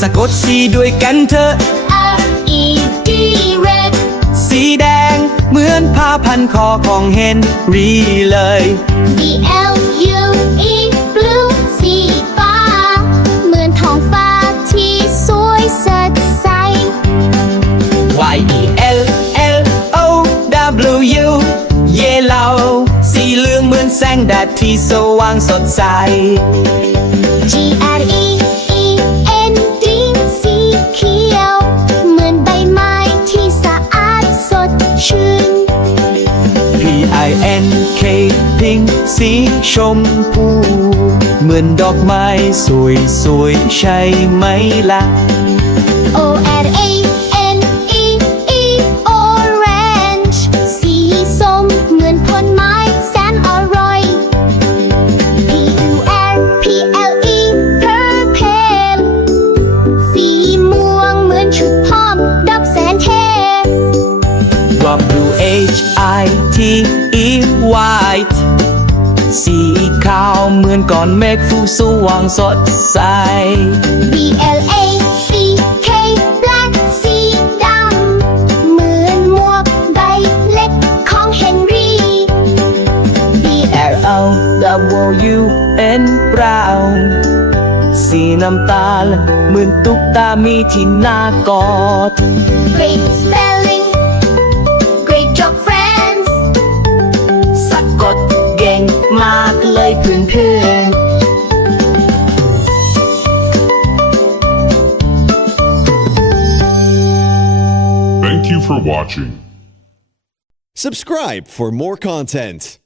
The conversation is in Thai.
สะกดสีด้วยกันเถอะ R E D red สีแดงเหมือนผ้าพันคอของเฮนรี่เลย B L U E blue สีฟ้า เหมือนท้องฟ้าที่สวยสดใส Y E L L O W U yellow สีเหลืองเหมือนแสงแดดที่สว่างสดใส G R I N K พิงสีชมพู เหมือนดอกไม้สวยสวยใช่ไหมล่ะ O R H I T E white สีขาวเหมือนก้อนเมฆฟูสว่างสดใส B L A C K black สีดำเหมือนหมวกใบเล็กของเฮนรี่ B R O W N brown สีน้ำตาลเหมือนตุ๊กตามีที่หน้ากอด Great spelling พื่อนเพื่อน Thank you for watching. Subscribe for more content.